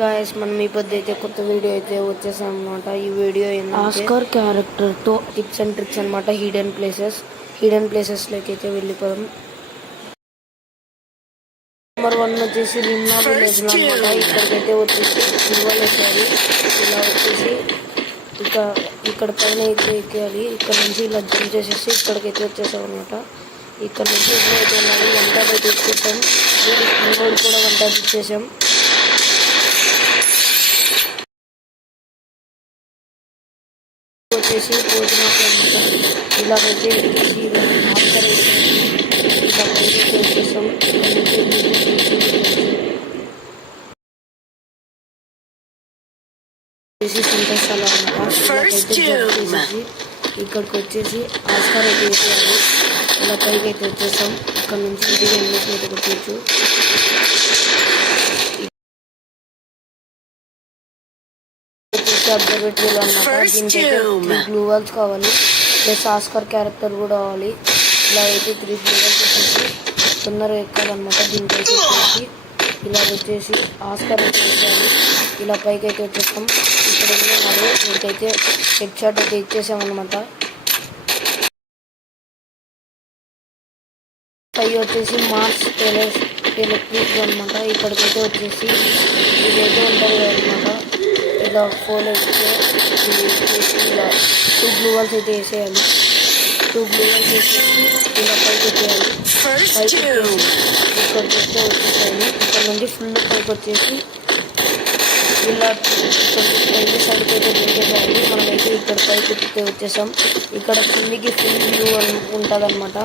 Guys మనం ఈ పొద్దు అయితే కొత్త వీడియో అయితే వచ్చేసాం అనమాట. ఈ వీడియో ఆస్కార్ క్యారెక్టర్తో టిప్స్ అండ్ ట్రిక్స్ అనమాట. హిడెన్ ప్లేసెస్లోకి అయితే వెళ్ళిపోయాం. నెంబర్ 1 వచ్చేసి రిమ్నా విలేజ్ అనమాట. ఇక్కడికైతే వచ్చేసి ఇవ్వలేసారి ఇలా వచ్చేసి ఇక్కడ పైన అయితే ఎక్కేయాలి. ఇక్కడ నుంచి ఇలా జంప్ చేసేసి ఇక్కడికైతే వచ్చేసాం అనమాట. ఇక్కడ నుంచి అయితే ఉన్నది వంట అయితే ఇచ్చేసాం. కూడా వంట ఇచ్చేసాం. వచ్చేసి భోజనం ఇలాగైతే ఆస్కర్ ఇలా పైకి వచ్చేసాం. సెంటర్స్ అలా అనమాట. ఇక్కడికి వచ్చేసి ఆస్కార్ అయితే వేసేయాలి. ఇలా పైకి అయితే వచ్చేసాం. ఇక్కడ నుంచి ఇది అయితే కొట్టచ్చు. అబ్జర్వేటరీలో అనమాట. దీనికైతే 3 బ్లూ వాల్స్ కావాలి, ప్లస్ ఆస్కార్ క్యారెక్టర్ కూడా కావాలి. ఇలా అయితే 3 బ్లూ వాల్స్ వచ్చేసి తొందరగా ఎక్కాలన్నమాట. దీనికైతే వచ్చేసి ఇలా వచ్చేసి ఆస్కార్ అయితే వచ్చేయాలి. ఇలా పైకి అయితే వచ్చేస్తాం. ఇక్కడ ఉన్నాడు, దీనికైతే హెడ్ షాట్ అయితే ఇచ్చేసామన్నమాట. పై వచ్చేసి మార్స్ ఎలక్ట్రిక్ అనమాట. ఇక్కడికైతే వచ్చేసి ఇదైతే ఉంటుంది అనమాట. ఇలా 4 అయితే ఇలా 2 బ్లూ వాల్స్ అయితే వేసేయాలి. 2 బ్లూ వాల్స్ వేసేసి ఇలా పైకి వచ్చేయాలి. ఇక్కడికి వస్తే వచ్చేసాయి. ఇక్కడ నుంచి ఫుల్ పైకి వచ్చేసి ఇలా సైడ్కి అయితే పెట్టేసేయాలి. మనమైతే ఇక్కడ పైకి వచ్చేసాం. ఇక్కడ కిందికి ఫుల్ వ్యూ ఉంటుంది అనమాట.